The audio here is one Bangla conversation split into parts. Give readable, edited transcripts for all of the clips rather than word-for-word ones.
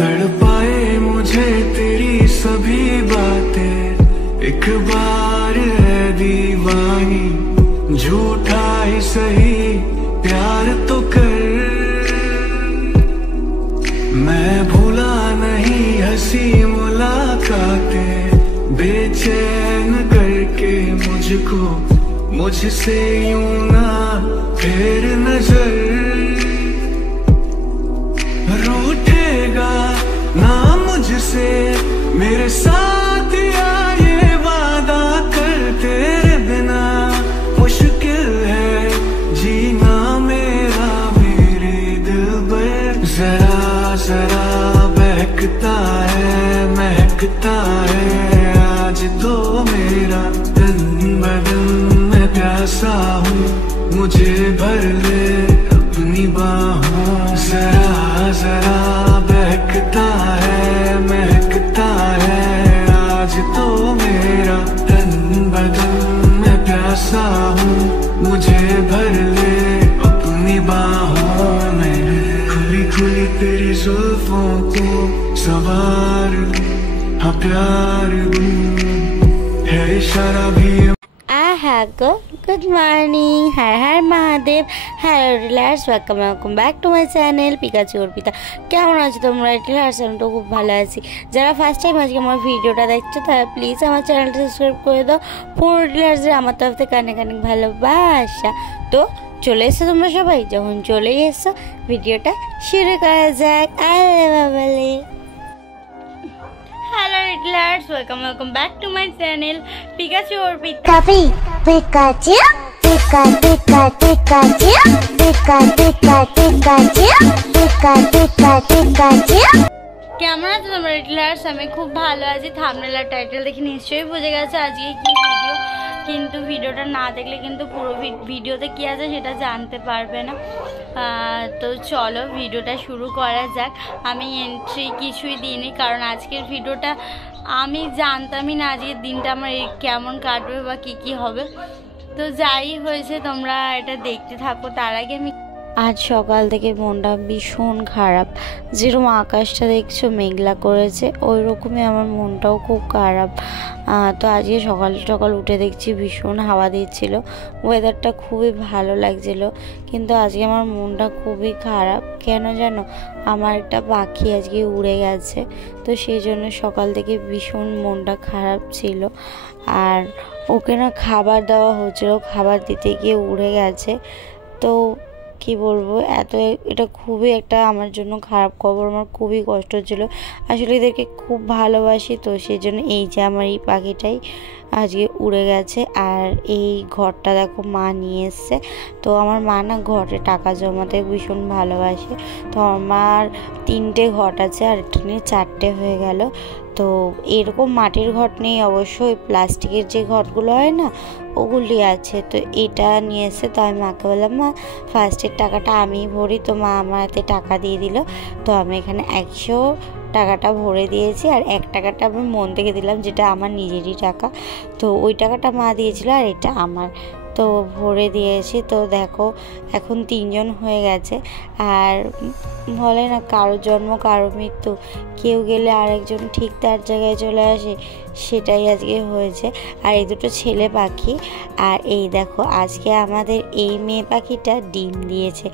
तड़पाए मुझे तेरी सभी बातें, एक बार है दीवानी, झूठा ही सही प्यार तो कर। मैं भूला नहीं हंसी मुलाकातें, बेचैन करके मुझको मुझसे यूं ना फेर नजर। रूठेगा ना मुझसे मेरे साथ या ये वादा कर, तेरे बिना मुश्किल है जीना मेरा मेरे दिल पर। जरा जरा बहकता है महकता है आज तो मेरा तन बदन, मैं प्यासा हूँ मुझे भर ले अपनी बाहों। जरा जरा बहकता है महकता है आज तो मेरा तन बदन, मैं प्यासा हूँ मुझे भर ले अपनी बाहों में। खुली खुली तेरी जुल्फों को सवार लूं, हाँ प्यार दूं, है इशारा भी। गुड मॉर्निंग, हर हर Mahadev. Hello reelers, welcome back to my channel Pikachu Arpita. কেমন আছো তোমরা রিলার্স? আমি তো খুব ভালো আছি। যারা ফার্স্ট টাইম আজকে আমার ভিডিওটা দেখছো তারা প্লিজ আমার চ্যানেলটা সাবস্ক্রাইব করে দাও। পুরো রিলার্সের আমার তরফ থেকে অনেক অনেক ভালোবাসা। তো চলে এসছো তোমরা সবাই, যখন চলে এসছো ভিডিওটা শুরু করা যাক। আরে বাবালে, hello reelers, welcome back to my channel Pikachu Arpita. Pikachu, Pika Pika Pikachu, Pika Pika Pikachu, Pika Pika Pikachu। কেমন আছো তোমরা রিলার্স? আমি খুব ভালো আছি। থাম্বনেল আর টাইটেল দেখে নিশ্চয়ই বুঝে গেছো আজকে কি ভিডিও, কিন্তু ভিডিওটা না দেখলে কিন্তু পুরো ভিডিওতে কি আছে সেটা জানতে পারবে না। তো চলো ভিডিওটা শুরু করা যাক। আমি এন্ট্রি কিছুই দিইনি, কারণ আজকের ভিডিওটা আমি জানতামই না আজকের দিনটা আমার কেমন কাটবে বা কি হবে। তো যাই হয়েছে তোমরা এটা দেখতে থাকো। তার আগে আমি আজ সকাল থেকে মনটা ভীষণ খারাপ, যেরকম আকাশটা দেখছো মেঘলা করেছে ওই রকমই আমার মনটাও খুব খারাপ। তো আজকে সকাল সকাল উঠে দেখছি ভীষণ হাওয়া দিচ্ছিল, ওয়েদারটা খুবই ভালো লাগছিল, কিন্তু আজকে আমার মনটা খুবই খারাপ। কেন জানো, আমার একটা পাখি আজকে উড়ে গেছে, তো সেই জন্য সকাল থেকে ভীষণ মনটা খারাপ ছিল। আর ওকে না খাবার দেওয়া হচ্ছিল, খাবার দিতে গিয়ে উড়ে গেছে। তো কি বলবো, এটা খুবই একটা আমার জন্য খারাপ খবর। আমার খুবই কষ্ট হচ্ছিলো, আসলে এদেরকে খুব ভালোবাসি, তো সেই জন্য এই যে আমার এই পাখিটাই আজকে উড়ে গেছে। আর এই ঘরটা দেখো মা নিয়ে এসছে। তো আমার মা না ঘরে টাকা জমাতে ভীষণ ভালোবাসে, তো আমার 3টে ঘট আছে আর এটা নিয়ে 4টে হয়ে গেল। তো এরকম মাটির ঘট নেই অবশ্য, ওই প্লাস্টিকের যে ঘটগুলো হয় না ওগুলি আছে। তো এটা নিয়ে এসে, তো আমি মাকে বললাম মা ফার্স্টের টাকাটা আমি ভরি, তো মা আমার হাতে টাকা দিয়ে দিল। তো আমি এখানে 100 টাকাটা ভরে দিয়েছি, আর 1 টাকাটা আমি মন থেকে দিলাম, যেটা আমার নিজেরই টাকা। তো ওই টাকাটা মা দিয়েছিল আর এটা আমার, তো ভরে দিয়েছি। তো দেখো এখন 3জন হয়ে গেছে। আর বলে না কারো জন্ম কারো মৃত্যু, কেউ গেলে আরেকজন ঠিক তার জায়গায় চলে আসে, সেটাই আজকে হয়েছে। আর এই দুটো ছেলে পাখি। আর এই দেখো আজকে আমাদের এই মেয়ে পাখিটা ডিম দিয়েছে,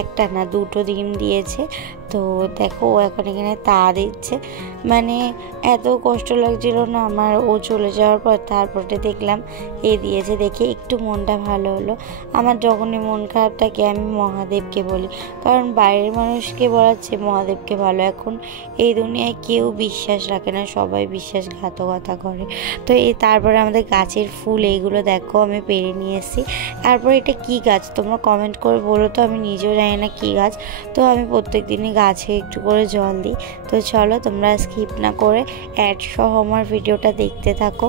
একটা না 2টো ডিম দিয়েছে। তো দেখো ও এখন এখানে তা দিচ্ছে, মানে এত কষ্ট লাগছিল না আমার ও চলে যাওয়ার পর। তারপরে দেখলাম এ দিয়েছে, দেখে একটু মনটা ভালো হলো। আমার যখনই মন খারাপ থাকে আমি মহাদেবকে বলি, কারণ বাইরের মানুষকে বলাচ্ছে মহাদেবকে ভালো। এখন এই দুনিয়ায় কেউ বিশ্বাস রাখে না, সবাই বিশ্বাসঘাতকতা করে। তো তারপরে আমাদের গাছের ফুল এইগুলো দেখো আমি পেরে নিয়ে এসেছি। তারপর এটা কি গাছ তোমরা কমেন্ট করে বলো তো, আমি নিজেও জানি না কি গাছ। তো আমি প্রত্যেক দিনই গাছে একটু করে জল দিই। তো চলো তোমরা স্কিপ না করে অ্যাড সহ আমার ভিডিওটা দেখতে থাকো,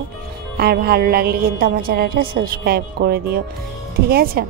আর ভালো লাগলে কিন্তু আমার চ্যানেলটা সাবস্ক্রাইব করে দিও, ঠিক আছে?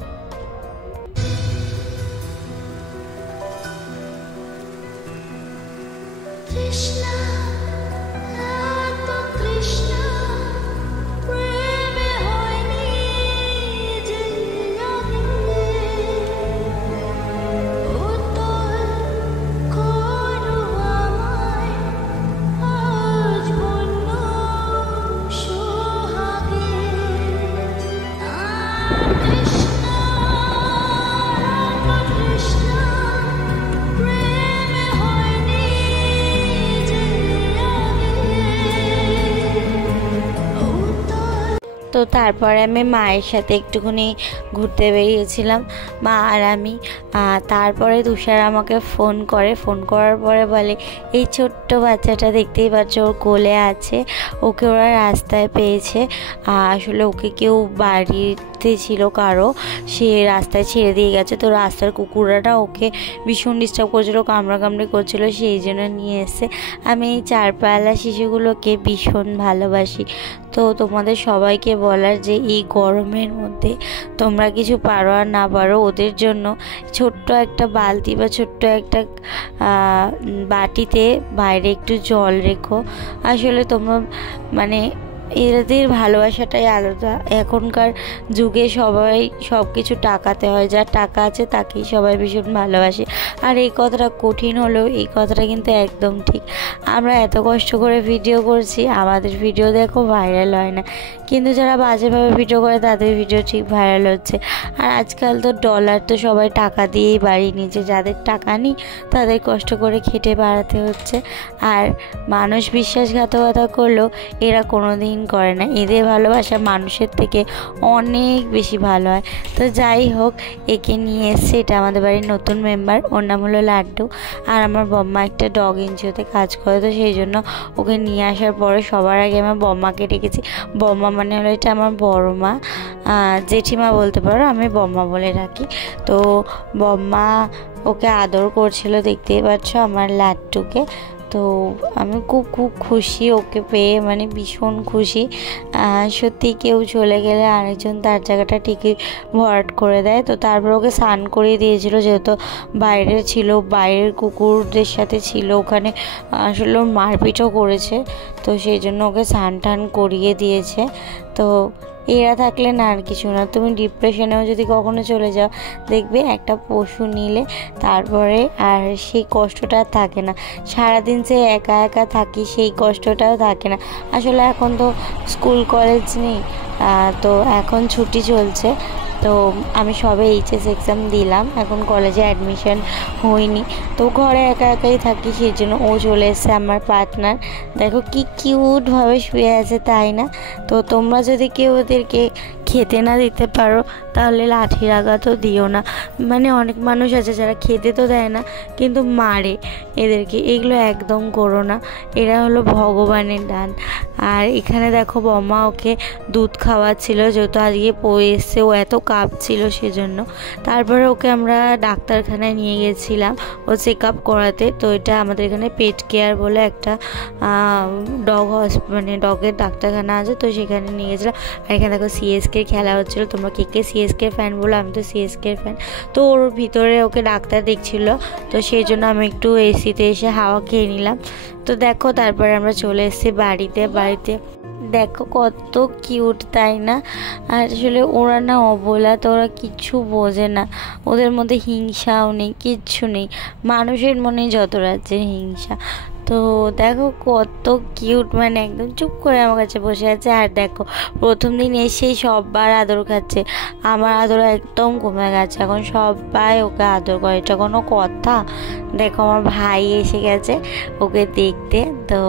তো তারপরে আমি মায়ের সাথে একটুখানি ঘুরতে বেরিয়েছিলাম, মা আর আমি। তারপরে তুষার আমাকে ফোন করার পরে বলে এই ছোট্ট বাচ্চাটা দেখতেই পাচ্ছ ওর কোলে আছে, ওকে ওরা রাস্তায় পেয়েছে। আসলে ওকে কেউ বাড়িতে ছিল কারো, সে রাস্তায় ছেড়ে দিয়ে গেছে। তো রাস্তার কুকুরটা ওকে ভীষণ ডিস্টার্ব করছিলো, কামড়াকামড়ি করছিলো, সেই জন্য নিয়ে এসে। আমি এই চারপালা শিশুগুলোকে ভীষণ ভালোবাসি। তো তোমাদের সবাইকে বলার যে এই গরমের মধ্যে তোমরা কিছু পারো আর না পারো, ওদের জন্য ছোট্ট একটা বালতি বা ছোট্ট একটা বাটিতে বাইরে একটু জল রেখো। আসলে তোমরা মানে এদের ভালোবাসাটাই আলাদা। এখনকার যুগে সবাই সব কিছু টাকাতে হয়, যার টাকা আছে তাকেই সবাই ভীষণ ভালোবাসে। আর এই কথাটা কঠিন হলেও এই কথাটা কিন্তু একদম ঠিক। আমরা এত কষ্ট করে ভিডিও করছি, আমাদের ভিডিও দেখো ভাইরাল হয় না, কিন্তু যারা বাজেভাবে ভিডিও করে তাদের ভিডিও ঠিক ভাইরাল হচ্ছে। আর আজকাল তো ডলার তো সবাই টাকা দিয়েই বাড়িয়ে নিচ্ছে, যাদের টাকা নেই তাদের কষ্ট করে খেটে বাড়াতে হচ্ছে। আর মানুষ বিশ্বাসঘাতকতা করলেও এরা কোনো দিন করে না, এদের ভালোবাসা মানুষের থেকে অনেক বেশি ভালো হয়। তো যাই হোক, একে নিয়ে এসছে, এটা আমাদের বাড়ির নতুন মেম্বার, ওর নাম হলো লাড্ডু। আর আমার বম্মা একটা ডগ এনজিওতে কাজ করে, তো সেই জন্য ওকে নিয়ে আসার পরে সবার আগে আমার বম্মাকে ডেকেছি। বম্মা মানে হলো এটা আমার বড় মা, জেঠিমা বলতে পারো, আমি বম্মা বলে রাখি। তো বম্মা ওকে আদর করছিল, দেখতেই পাচ্ছ আমার লাড্ডুকে। তো আমি খুব খুশি ওকে পেয়ে, মানে ভীষণ খুশি। সত্যি কেউ চলে গেলে আরেকজন তার জায়গাটা ঠিকই ভরাট করে দেয়। তো তারপর ওকে স্নান করিয়ে দিয়েছিল, যেহেতু বাইরে ছিল, বাইরের কুকুরদের সাথে ছিল, ওখানে আসলে ওর মারপিটও করেছে, তো সেই জন্য ওকে স্নান টান করিয়ে দিয়েছে। তো এরা থাকলে না আর কিছু না, তুমি ডিপ্রেশনেও যদি কখনো চলে যাও, দেখবে একটা পশু নিলে তারপরে আর সেই কষ্টটা থাকে না। সারাদিন সে একা একা থাকি, সেই কষ্টটাও থাকে না। আসলে এখন তো স্কুল কলেজ নেই, তো এখন ছুটি চলছে। তো আমি সবে এইচএস এক্সাম দিলাম, এখন কলেজে অ্যাডমিশন হয়নি, তো ঘরে একা একাই থাকি, সেই জন্য ও চলে এসেছে আমার পার্টনার। দেখো কি কিউটভাবে শুয়ে আছে, তাই না? তো তোমরা যদি কেউ ওদেরকে খেতে না দিতে পারো তাহলে লাঠির আঘাতও দিও না। মানে অনেক মানুষ আছে যারা খেতে তো দেয় না কিন্তু মারে এদেরকে, এগুলো একদম করো না, এরা হলো ভগবানের দান। আর এখানে দেখো বম্মা ওকে দুধ খাওয়াচ্ছিল, যেহেতু আজকে পড়ে এসছে, ও এত কাঁপছিল সেজন্য। তারপরে ওকে আমরা ডাক্তারখানায় নিয়ে গেছিলাম ও চেক আপ করাতে। তো এটা আমাদের এখানে পেট কেয়ার বলে একটা মানে ডগের ডাক্তারখানা আছে, তো সেখানে নিয়ে গেছিলাম। আর এখানে দেখো সিএসকে খেলা হচ্ছিলো, তোমরা কে সিএসকে ফ্যান বলো, আমি তো সিএসকে ফ্যান। তো ওর ভিতরে ওকে ডাক্তার দেখছিল, তো সেই জন্য আমি একটু এসিতে এসে হাওয়া খেয়ে নিলাম। তো দেখো তারপরে আমরা চলে এসেছি বাড়িতে। দেখো কত কিউট, তাই না? আর আসলে ওরা না অবলা, তো ওরা কিচ্ছু বোঝে না, ওদের মধ্যে হিংসাও নেই, কিচ্ছু নেই। মানুষের মনে যত রাজ্যের হিংসা। তো দেখো কত কিউট, মানে একদম চুপ করে আমার কাছে বসে আছে। আর দেখো প্রথম দিন এসেই সবার আদর খাচ্ছে, আমার আদর একদম কমে গেছে, এখন সবাই ওকে আদর করে, এটা কোনো কথা? দেখো আমার ভাই এসে গেছে ওকে দেখতে। তো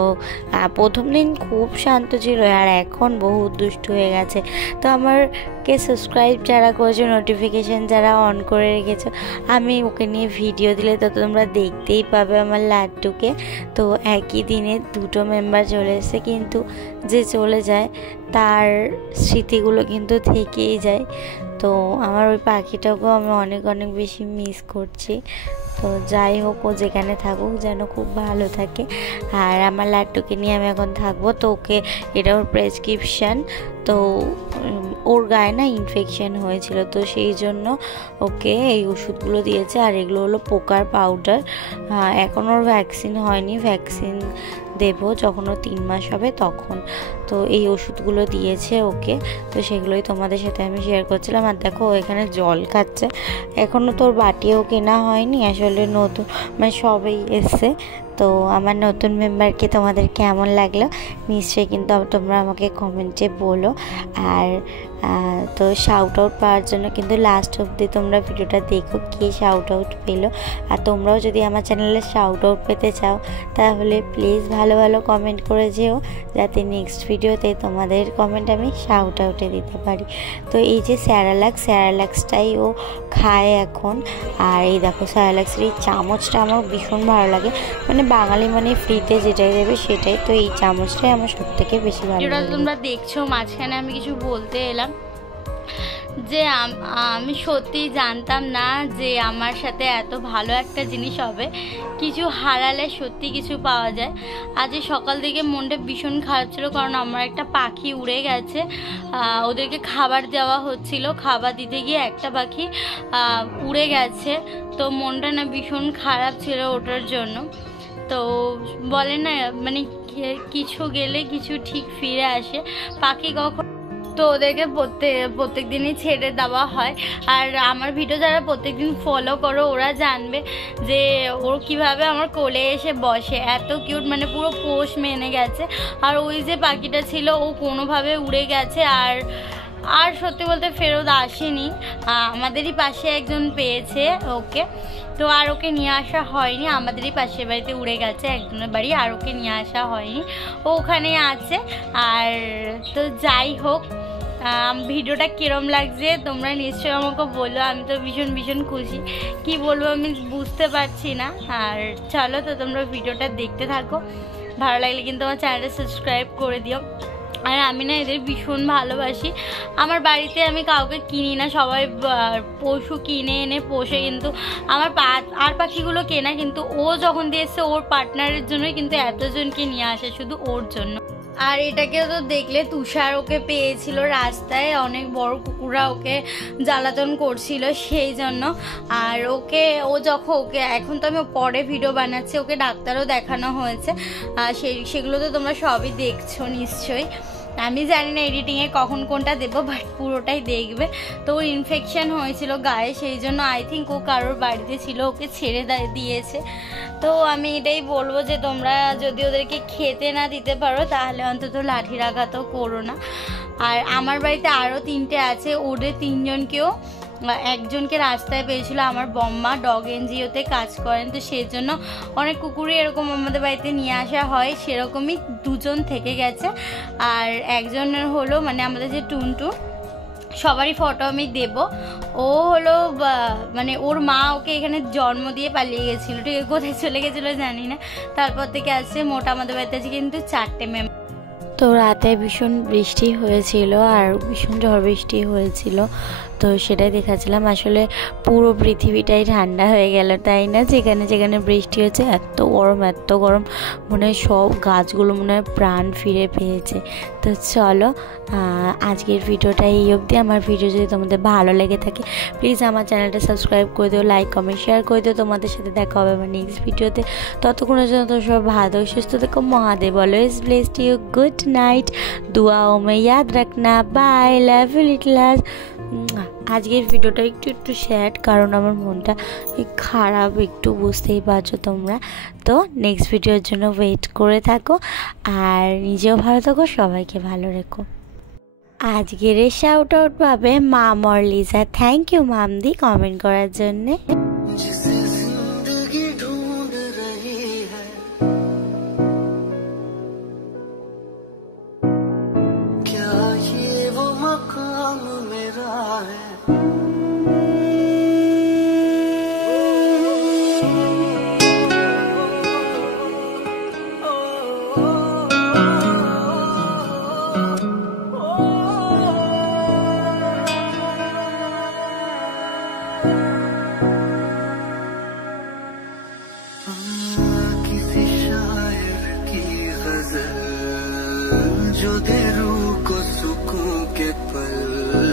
প্রথম দিন খুব শান্ত ছিল, আর এখন বহুত দুষ্টু হয়ে গেছে। তো আমারকে সাবস্ক্রাইব যারা করেছো, নোটিফিকেশান যারা অন করে রেখেছো, আমি ওকে নিয়ে ভিডিও দিলে তো তোমরা দেখতেই পাবে আমার লাড্ডুকে। তো একই দিনে দুটো মেম্বার চলে এসেছে, কিন্তু যে চলে যায় তার স্মৃতিগুলো কিন্তু থেকেই যায়। তো আমার ওই পাখিটাকেও আমি অনেক অনেক বেশি মিস করছি। তো যাই হোক, ও যেখানে থাকুক যেন খুব ভালো থাকে। আর আমার লাড্ডুকে নিয়ে আমি এখন থাকবো। তো ওকে, এটা ওর প্রেসক্রিপশান, তো ওর গায়ে না ইনফেকশান হয়েছিল, তো সেই জন্য ওকে এই ওষুধগুলো দিয়েছে। আর এগুলো হলো পোকার পাউডার। এখন ওর ভ্যাকসিন হয়নি, ভ্যাকসিন দেবো যখন ও 3 মাস হবে তখন। তো এই ওষুধগুলো দিয়েছে ওকে, তো সেগুলোই তোমাদের সাথে আমি শেয়ার করছিলাম। আর দেখো এখানে জল খাচ্ছে, এখনও তোর বাটিও কেনা হয়নি, আসলে নতুন মানে সবেই এসছে। তো আমার নতুন মেম্বারকে তোমাদের কেমন লাগলো নিশ্চয়ই কিন্তু তোমরা আমাকে কমেন্টে বলো। আর তো শাউট আউট পাওয়ার জন্য কিন্তু লাস্ট অবধি তোমরা ভিডিওটা দেখো কে শাউট আউট পেলো। আর তোমরাও যদি আমার চ্যানেলে শাউট আউট পেতে চাও তাহলে প্লিজ ভালো ভালো কমেন্ট করে যেও, যাতে নেক্সট ভিডিওতে তোমাদের কমেন্ট আমি শাউট আউটে দিতে পারি। তো এই যে স্যারালাক্সটাই ও খায় এখন। আর এই দেখো স্যারালাক্সের এই চামচটা আমার ভীষণ ভালো লাগে, মানে বাঙালি মানে ফ্রিতে যেটাই দেবে সেটাই, তো এই চামচটাই আমার সব থেকে বেশি ভালো লাগে। তোমরা দেখছো মাঝখানে আমি কিছু বলতে এলাম যে আমি সত্যি জানতাম না যে আমার সাথে এত ভালো একটা জিনিস হবে, কিছু হারালে সত্যি কিছু পাওয়া যায়। আজ সকাল থেকে মনটা ভীষণ খারাপ ছিল, কারণ আমার একটা পাখি উড়ে গেছে, ওদেরকে খাবার দেওয়া হচ্ছিল, খাবার দিতে গিয়ে একটা পাখি উড়ে গেছে, তো মনটা না ভীষণ খারাপ ছিল ওটার জন্য। তো বলে না মানে কিছু গেলে কিছু ঠিক ফিরে আসে, পাখি কখন, তো ওদেরকে প্রত্যেক দিনই ছেড়ে দেওয়া হয়। আর আমার ভিডিও যারা প্রত্যেকদিন ফলো করো ওরা জানবে যে ওর কিভাবে আমার কোলে এসে বসে, এত কিউট, মানে পুরো পোষ মেনে গেছে। আর ওই যে পাখিটা ছিল ও কোনোভাবে উড়ে গেছে, আর সত্যি বলতে ফেরত আসেনি, আমাদেরই পাশে একজন পেয়েছে ওকে, তো আর ওকে নিয়ে আসা হয়নি, আমাদেরই পাশের বাড়িতে উড়ে গেছে একজনের বাড়ি, আর ওকে নিয়ে আসা হয়নি, ও ওখানে আছে। আর তো যাই হোক, ভিডিওটা কিরম লাগছে তোমরা নিশ্চয়ই আমাকে বলো, আমি তো ভীষণ খুশি, কি বলবো আমি বুঝতে পারছি না। আর চলো তো তোমরা ভিডিওটা দেখতে থাকো, ভালো লাগলে কিন্তু আমার চ্যানেলটা সাবস্ক্রাইব করে দিও। আর আমি না এদের ভীষণ ভালোবাসি, আমার বাড়িতে আমি কাউকে কিনি না, সবাই পশু কিনে এনে পোষে, কিন্তু আমার আর পাখিগুলো কেনা, কিন্তু ও যখন দিয়েছে ওর পার্টনারের জন্যই কিন্তু এতজনকে নিয়ে আসে শুধু ওর জন্য। আর এটাকেও তো দেখলে তুষার ওকে পেয়েছিল রাস্তায়, অনেক বড় কুকুররা ওকে জ্বালাতন করছিল সেই জন্য। আর ওকে এখন তো আমি পরে ভিডিও বানাচ্ছি, ওকে ডাক্তারও দেখানো হয়েছে, সেগুলো তো তোমরা সবই দেখছো নিশ্চয়ই। আমি জানি না এডিটিংয়ে কখন কোনটা দেবো, বাট পুরোটাই দেখবে। তো ওর ইনফেকশন হয়েছিল গায়ে, সেই জন্য আই থিঙ্ক ও কারোর বাড়িতে ছিল, ওকে ছেড়ে দিয়েছে। তো আমি এটাই বলবো যে তোমরা যদি ওদেরকে খেতে না দিতে পারো তাহলে অন্তত লাঠি রাখা তো করো না। আর আমার বাড়িতে আরও 3টে আছে, ওদের 3জনকেও, একজনকে রাস্তায় পেয়েছিল, আমার বম্মা ডগ এনজিওতে কাজ করেন, তো সেই জন্য অনেক কুকুরই এরকম আমাদের বাড়িতে নিয়ে আসা হয়, সেরকমই 2জন থেকে গেছে। আর একজনের হলো মানে আমাদের যে টুনটুন, সবারই ফটো আমি দেব, ও হলো মানে ওর মা ওকে এখানে জন্ম দিয়ে পালিয়ে গেছিলো, ঠিক আছে, কোথায় চলে গেছিলো জানি না, তারপর থেকে আসছে। মোট আমাদের বাড়িতে আছে কিন্তু 4টে মেম্বার। তো রাতে ভীষণ বৃষ্টি হয়েছিল আর ভীষণ ঝড় বৃষ্টি হয়েছিল, তো সেটাই দেখাচ্ছিলাম। আসলে পুরো পৃথিবীটাই ঠান্ডা হয়ে গেল, তাই না? যেখানে বৃষ্টি হচ্ছে এত গরম, মনে হয় সব গাছগুলো মনে হয় প্রাণ ফিরে পেয়েছে। তো চলো আজকের ভিডিওটা এই অবধি। আমার ভিডিও যদি তোমাদের ভালো লেগে থাকে প্লিজ আমার চ্যানেলটা সাবস্ক্রাইব করে দিও, লাইক কমেন্ট শেয়ার করে দিও। তোমাদের সাথে দেখা হবে আমার নেক্সট ভিডিওতে, ততক্ষণের জন্য তো সব ভালো সুস্থ থেকো। Mahadev always blessed you, good night, দুয়াও মে ইয়াদ রাখনা, বাই, লাভ ইউ লিটল। আজকের ভিডিওটা একটু স্যাড, কারণ আমার মনটা খারাপ, একটু বুঝতেই পারছো তোমরা। তো নেক্সট ভিডিওর জন্য ওয়েট করে থাকো, আর নিজেও ভালো থাকো, সবাইকে ভালো রেখো। আজকের শাউট আউট পাবে মাম और লিজা। থ্যাংক ইউ মামদি কমেন্ট করার জন্যে। जो दे रूह को सुकून के पल